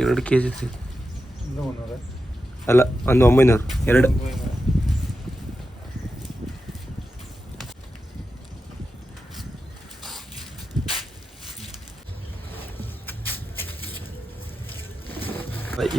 2 K G ಅಲ್ಲ, ಒಂದು 900 2.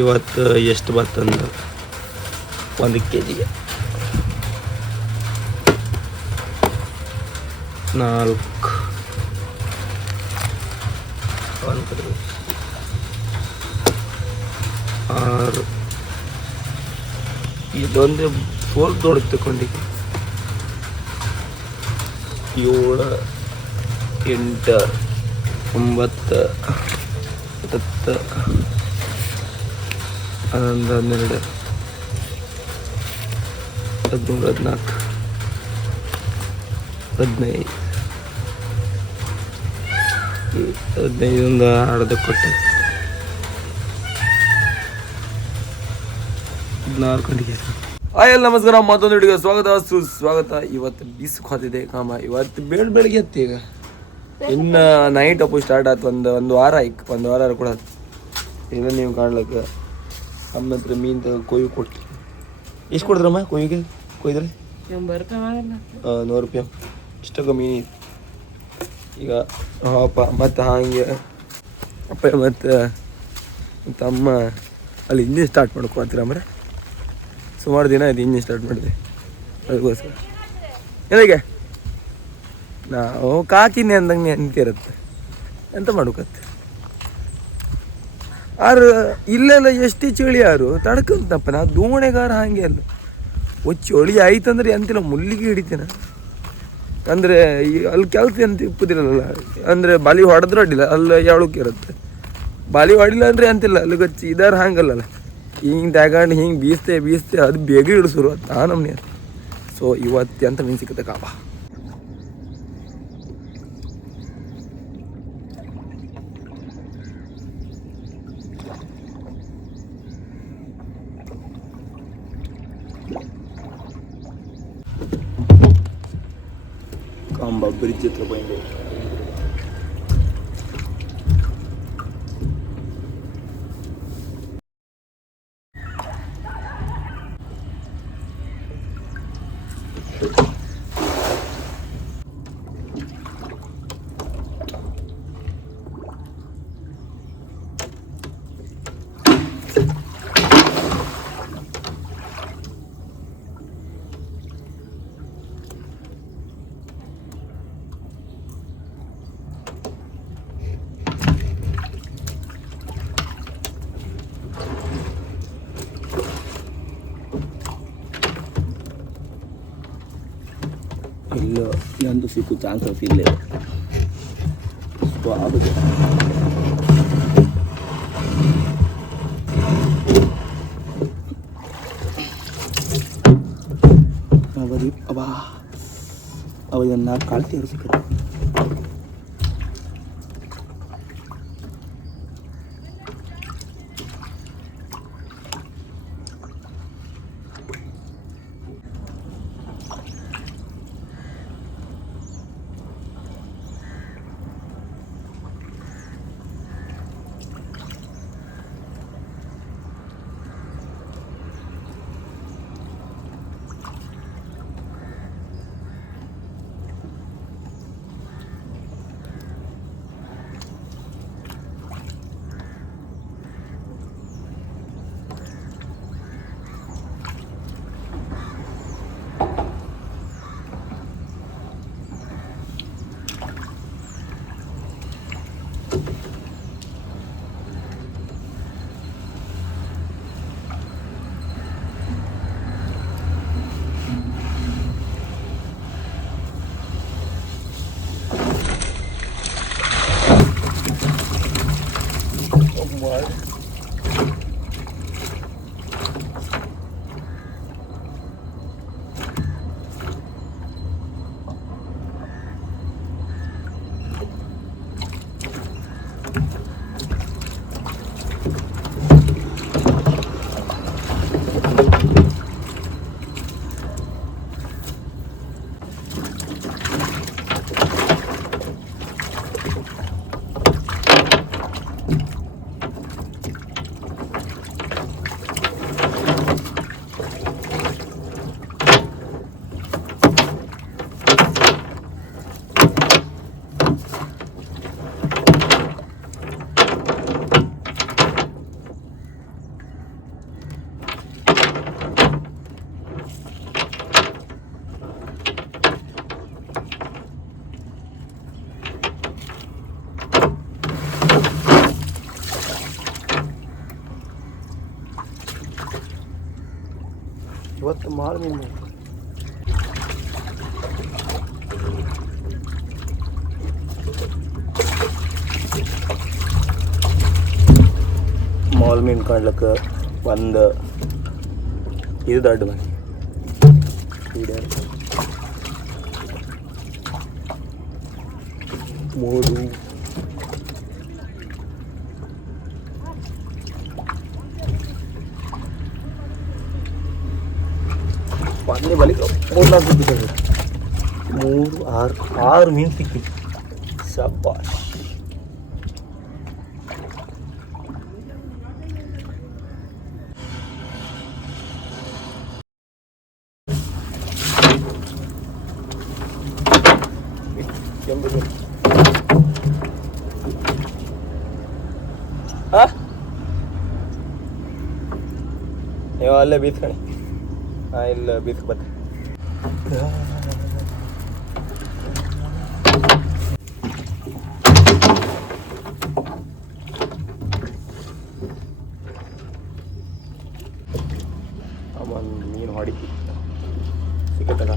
ಇವತ್ತು ಎಷ್ಟು ಬರ್ತಂದ್ರೆ 1 ಕೆ ಜಿಗೆ 4 6 ಇದೊಂದೇ ಫೋರ್ ದೊಡ್ಡ ತಗೊಂಡಿಗೆ 7 8 9 10 11 12 13 14 15 ಒಂದು ಅರ್ಧ ಕೊಟ್ಟೆ 14 ಗಂಟೆಗೆ. ಹಾಯ್ ನಮಸ್ಕಾರ, ಮತ್ತೊಂದು ವಿಡಿಯೋಗೆ ಸ್ವಾಗತ ಸುಸ್ವಾಗತ. ಇವತ್ತು ಬೀಸಕ್ಕೆ ಹೋದಿದೆ ಕಾಮ. ಇವತ್ತು ಬೆಳಿಗ್ಗೆ ಎತ್ತಿ ಈಗ ಇನ್ನು ನೈಟ್ ಅಪ್ಪು ಸ್ಟಾರ್ಟ್ ಆಯ್ತು. ಒಂದು ವಾರ ಆಯ್ತು, ಒಂದು ವಾರ ಕೂಡ ಈಗ ನೀವು ಕಾಣ್ಲಿಕ್ಕೆ ಅಮ್ಮ ಹತ್ರ ಮೀನು ತಗೋ ಕೊಯ್ಯಿ ಕೊಟ್ಟು. ಎಷ್ಟು ಕೊಡ್ತಾರಮ್ಮ ಕೊಯ್ಯಿಗೆ? ಕೊಯ್ದ್ರೆ 100 ರೂಪಾಯಿ ಇಷ್ಟಕ್ಕೆ ಮೀನು. ಈಗ ಅಪ್ಪ ಮತ್ತು ಹಾಗೆ ಅಪ್ಪ ಮತ್ತು ತಮ್ಮ ಅಲ್ಲಿ ಇಂಜಿನ್ ಸ್ಟಾರ್ಟ್ ಮಾಡ್ಕೊಳ್ತೀರಮ್ರೆ. ಸುಮಾರು ದಿನ ಇದು ಇಂಜಿನ್ ಸ್ಟಾರ್ಟ್ ಮಾಡಿದೆ ಅದಕ್ಕೋಸ್ಕರ. ಏನಿಗೆ ನಾವು ಕಾಕಿನೇ ಅಂದಂಗೆ ನಿಂತಿರುತ್ತೆ, ಎಂತ ಮಾಡ್ಬೇಕತ್ತೆ. ಆರು ಇಲ್ಲೆಲ್ಲ ಎಷ್ಟು ಚಳಿ ಯಾರು ತಡ್ಕಂತಪ್ಪ. ನಾ ದೋಣೆಗಾರ ಹಾಗೆ ಅಲ್ಲ, ಚಳಿ ಆಯ್ತಂದ್ರೆ ಎಂತಿಲ್ಲ ಮುಲ್ಲಿಗೆ ಹಿಡಿತೇನೆ. ಅಂದರೆ ಈ ಅಲ್ಲಿ ಕೆಲಸ ಎಂತ ಇಪ್ಪದಿರಲ್ಲ. ಅಂದರೆ ಬಾಲಿ ಹೊಡೆದ್ರೆ ಅಡ್ಡಿಲ್ಲ, ಅಲ್ಲಿ ಯಾಳಕ್ಕೆ ಇರುತ್ತೆ. ಬಾಲಿ ಹೊಡಿಲ್ಲ ಅಂದರೆ ಅಂತಿಲ್ಲ, ಅಲ್ಲಿ ಗಚ್ಚಿ ಇದಾರ ಹಾಗಲ್ಲಲ್ಲ. ಹಿಂಗೆ ತಗೊಂಡು ಹಿಂಗೆ ಬೀಸ್ತೆ ಅದು ಬೇಗ ಹಿಡಿಸೋರು ಆ ನಮ್ನೆ. ಸೊ ಇವತ್ತು ಎಂತ ಮೀನು ಸಿಗುತ್ತೆ ಕಾಪ. ಕಾಂಬ ಬ್ರಿಡ್ಜ್ ಹತ್ರ ಬಂದೆ. ಇಲ್ಲ ಎಂದು ಸಿಕ್ಕು ಚಾನ್ಸಸ್ ಇಲ್ಲ. ಆಗುತ್ತೆ ಅವ ಇದನ್ನು ಕಾಳ್ತಿ ಸಿಕ್ಕತ್ತೆ. ಇವತ್ತು ಮಾಲ್ ಮೀನು ಮಾಲ್ ಮೀನು ಕಾಣ್ಲಿಕ್ಕೆ ಒಂದು ಇದು ದೊಡ್ಡ ಮನೆ ಮೂರು ಒಂದೇ ಬಲಿಕ 3-4 ಬಿಟ್ಟಿದ್ದಾರೆ 6 ಮೀನು ಸಿಕ್ಕಿತ್ತು ಶಬ್ಬಾಷ್ ನೀವು ಅಲ್ಲೇ ಬೀಸ್ಕಣಿ ಇಲ್ಲ ಬೀಸ್ಕ ಬತ್ತೆ ಒಂದು ಮೀನು ಹೊಡಿತಿ ಸಿಕ್ಕತ್ತಲ್ಲ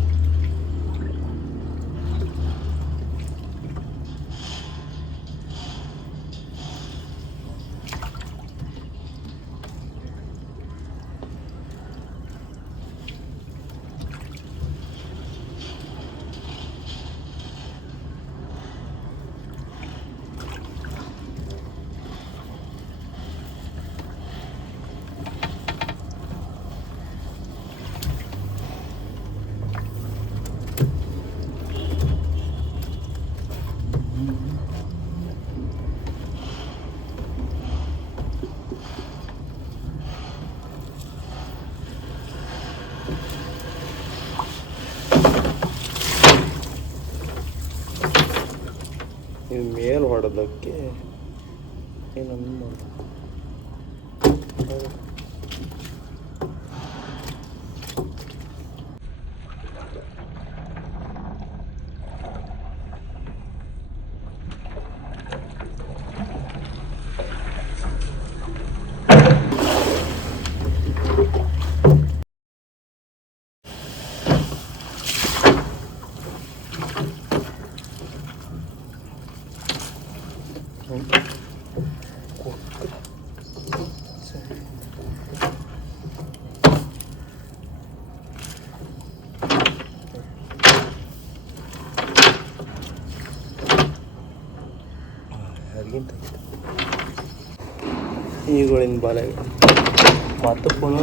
ಇದು ಮೇಲೆ ಹೊಡೆದಕ್ಕೆ ಏನನ್ನು ಮಾಡೋದು ಈಗಳಿಂದ ಬಾಲ ಮತ್ತೆ ಪುನಃ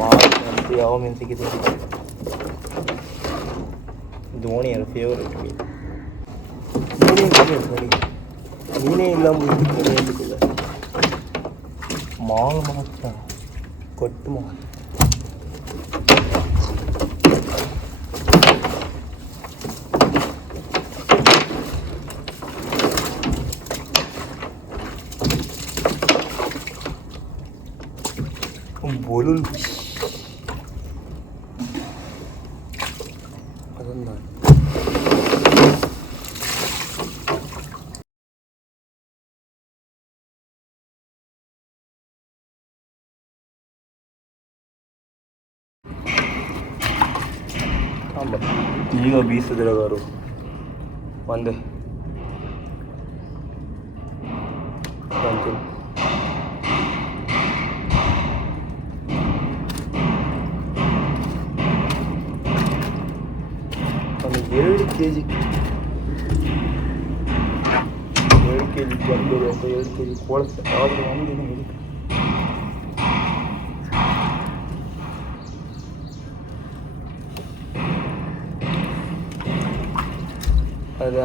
ಮಾತು ಯಾವ ಮೀನು ಸಿಕ್ಕಿದೆ ಧೋಣಿಯರ ಫೇವ್ರೆಟ್ ಮೀನು ಮೀನೇ ಇಲ್ಲ ಮುಂದಿಲ್ಲ ಮಾಲ್ ಮಾತ್ರ ಕೊಟ್ಟು ಮಾಲ್ बोलून ಅದೊಂದು ಈಗ ಬೀಸಿದ್ರವರು ಒಂದೇ ಎರಡು ಕೆ ಜಿ ಜಂಬೂರು ಅಂತ 2 kg ಕೊಳಸ ಯಾವುದು ಒಂದಿನ ಹಿಡಿ ಅದ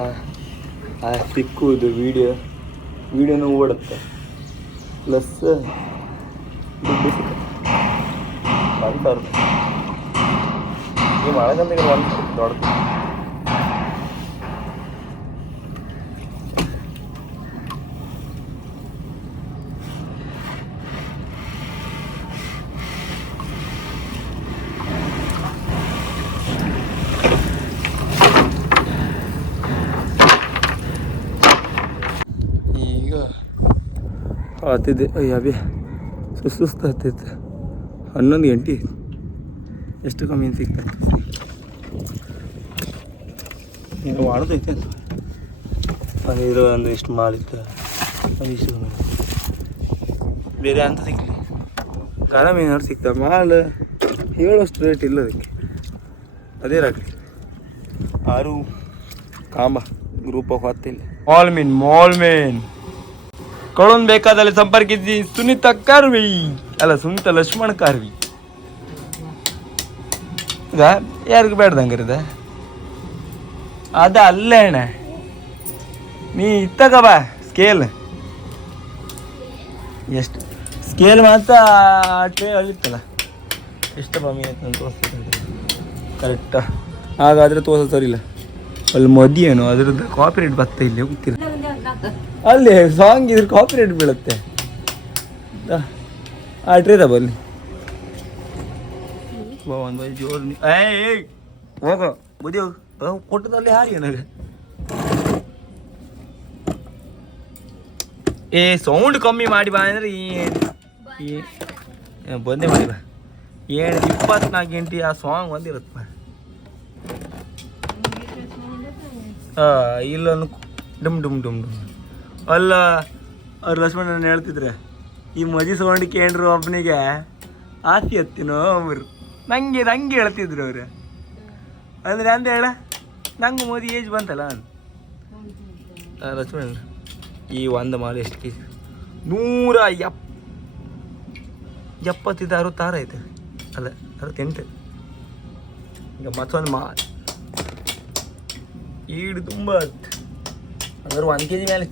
ಆ ಸಿಕ್ಕುವುದು ವಿಡಿಯೋನೂ ಓಡುತ್ತೆ ಪ್ಲಸ್ ದುಡ್ಡು ಸಿಗುತ್ತೆ 1,000 ರೂಪಾಯಿ ಈ ಮಳೆಗಂದಿಗೆ 1 ದೊಡ್ಡದು ಆತಿದ್ದೆ ಅಯ್ಯ ಸುಸ್ತು ಹತ್ತೈತೆ 11 ಗಂಟೆ ಎಷ್ಟು ಕಮ್ಮಿ ಸಿಗ್ತದೆ ಏನು ಮಾಡೋದೈತೆ ಅಂತ ಇದು ಒಂದು ಇಷ್ಟು ಮಾಲಿತ್ತು ಒಂದಿಷ್ಟು ಬೇರೆ ಅಂತ ಸಿಗಲಿ ಗಾರ ಮೀನಾರು ಸಿಗ್ತವೆ ಮಾಲ್ ಹೇಳೋಷ್ಟು ರೇಟ್ ಇಲ್ಲ ಅದಕ್ಕೆ ಅದೇ ರಾಗಲಿ 6 ಕಾಂಬ ಗ್ರೂಪ್ ಆಫ್ ಹೊತ್ತಿಲ್ಲ ಮಾಲ್ ಮೀನ್ ಕೊಳನ್ ಬೇಕಾದಲ್ಲಿ ಸಂಪರ್ಕಿಸಿ ಸುನೀತಾ ಕಾರ್ವಿ ಅಲ್ಲ ಸುನೀತಾ ಲಕ್ಷ್ಮಣ್ ಕಾರ್ವಿ ಈಗ ಯಾರಿಗೂ ಬೇಡ್ದಂಗಿರದ ಅದ ಅಲ್ಲೇ ಅಣ್ಣ ನೀ ಇತ್ತಗ ಬಾ ಸ್ಕೇಲ್ ಎಷ್ಟು ಸ್ಕೇಲ್ ಮಾತ್ರ ಟ್ರೇ ಅಳಿತ್ತಲ್ಲ ಎಷ್ಟು ಬಮ್ಮಿ ಆಯ್ತು ತೋರಿಸ್ತದೆ ಕರೆಕ್ಟಾ ಹಾಗಾದರೆ ತೋರಿಸೋರಿಲ್ಲ ಅಲ್ಲಿ ಮದಿ ಏನು ಅದ್ರದ್ದು ಕಾಪಿರೇಟ್ ಬರ್ತಾ ಇಲ್ಲ ಗೊತ್ತಿಲ್ಲ ಅಲ್ಲಿ ಸಾಂಗ್ ಇದ್ರ ಕಾಪಿರೇಟ್ ಬೀಳುತ್ತೆ ಆ ಟ್ರೇದ ಬನ್ನಿ ಒಂದು ಜೋರು ಹೋಗೋ ಬುದಿ ಹೋಗು ಕೊಟ್ಟದಲ್ಲಿ ಹಾರಿ ನನಗೆ ಸೌಂಡ್ ಕಮ್ಮಿ ಮಾಡಿ ಬಾ ಅಂದರೆ ಬಂದೇ ಮಾಡಿ ಬಾ 24 ಗಂಟೆ ಆ ಸಾಂಗ್ ಒಂದಿರುತ್ತೆ ಇಲ್ಲೊಂದು ಡುಮ್ ಡುಮ್ ಡುಮ್ ಡುಮ್ ಅಲ್ಲ ಅವ್ರು ಲಕ್ಷ್ಮಣನ ಹೇಳ್ತಿದ್ರೆ ಈ ಮದಿ ಸೌಂಡ್ ಕೇಂದ್ರ ಒಬ್ಬನಿಗೆ ಆಸೆ ಹತ್ತಿನೋ ಅವರು ನಂಗೆ ಹೇಳ್ತಿದ್ರು ಅವ್ರು ಅಂದರೆ ಅಂತ ಹೇಳ ನಂಗೆ ಮೋದಿ ಏಜ್ ಬಂತಲ್ಲ ಲಕ್ಷ್ಮಣ ಈ ಒಂದು ಮಾಲೆ ಎಷ್ಟು ಕೆ ಜಿ 176 ಐತೆ ಅಲ್ಲ 68 ಈಗ ಮತ್ತೊಂದು ಮಾಲ್ ಈಡು ತುಂಬ ಅಂದ್ರೆ 1 kg ಮೇಲೆ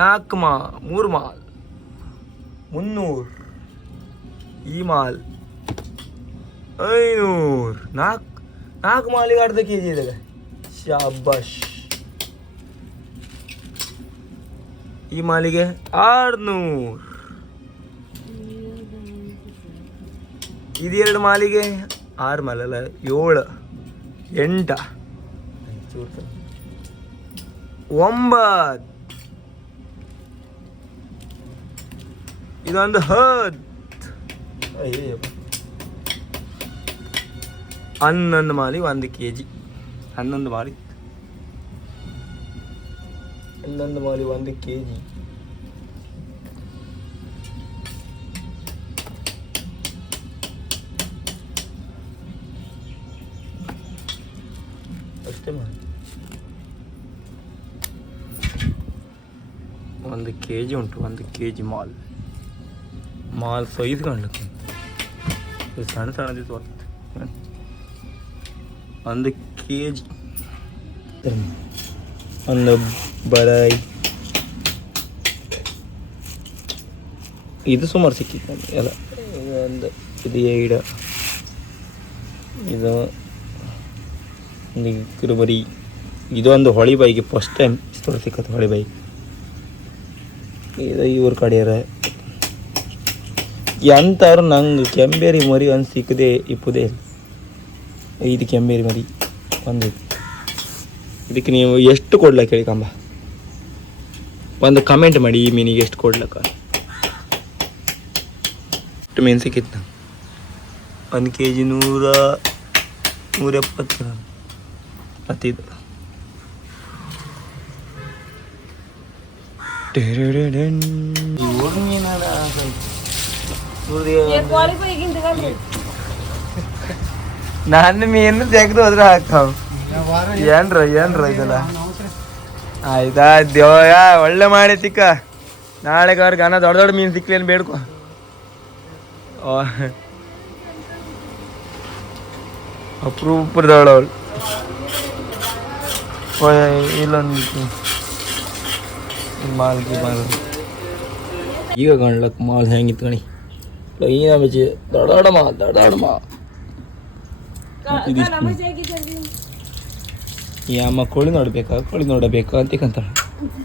4 3 ಮಾಲ್ 300 ಈ ಮಾಲ್ 500 4 ಮಾಲಿಗೆ ಅರ್ಧ kg ಇದೆ ಶಾಬಾಷ್ ಈ ಮಾಲಿಗೆ 600 ಇದು 2 ಮಾಲಿಗೆ 6 ಮಾಲಲ್ಲ 7 8 9 ಇದೊಂದು 10 11 ಮಾಲಿ 1 kg 11 ಮಾಲಿ 1 kg ಅಷ್ಟೇ ಮಾಡಿ 1 kg ಉಂಟು 1 kg ಮಾಲ್ ಸೈಜ್ ಕಾಣ್ಲಿಕ್ಕೆ ಸಣ್ಣ ಸಣ್ಣದಿತ್ತು 1 kg ಒಂದು ಬರಾಯಿ ಇದು ಸುಮಾರು ಸಿಕ್ಕಿತ್ತು ನನಗೆ ಎಲ್ಲ ಒಂದು ಇದು ಏಡ ಇದು ಒಂದು ಕುರುಬರಿ ಇದೊಂದು ಹೊಳಿ ಬೈಗೆ ಫಸ್ಟ್ ಟೈಮ್ ಇಷ್ಟು ಸಿಕ್ಕತ್ತು ಹೊಳಿ ಬೈ ಇದು ಇವ್ರ ಕಡೆಯರ ಎಂಥವ್ರು ನಂಗೆ ಕೆಂಬೇರಿ ಮರಿ ಒಂದು ಸಿಕ್ಕದೆ ಇಪ್ಪುದೇ 5 ಕೆಂಬೇರಿ ಮರಿ ಒಂದು ಇದಕ್ಕೆ ನೀವು ಎಷ್ಟು ಕೊಡ್ಲಕ್ಕ ಹೇಳಿ ಕಂಬ ಒಂದು ಕಮೆಂಟ್ ಮಾಡಿ ಈ ಮೀನಿಗೆ ಎಷ್ಟು ಕೊಡ್ಲಕ್ಕ ಎಷ್ಟು ಮೀನು ಸಿಕ್ಕಿತ್ತು 1 kg 170 ಗ್ರಾಮ್ ಮತ್ತಿದು ನನ್ನ ಮೀನು ತೆಗೆದು ಹೋದ್ರೆ ಹಾಕ್ತಾವ ಏನ್ರ ಇದೆಲ್ಲ ಆಯ್ತಾ ದೇವ ಒಳ್ಳೆ ಮಾಡಿ ತಿಕ್ಕ ನಾಳೆಗೆ ಅವ್ರಿಗೆ ಅನ್ನ ದೊಡ್ಡ ಮೀನು ಸಿಕ್ಲೇನು ಬೇಡ್ಕೊ ಅಪ್ರೂಪದವಳು ಇಲ್ಲೊಂದು ಮಾಲ್ ಈಗ ಕಾಣ್ಲಕ್ಕ ಮಾಲ್ ಹೆಂಗಿತ್ತು ಕಣಿ ಏನ ಬಚ್ಚಿ ದೊಡ್ಡ ಮಾಲ್ ಈ ಅಮ್ಮ ಕೋಳಿ ನೋಡ್ಬೇಕಾ ಅಂತ ಕಂತಾಳೆ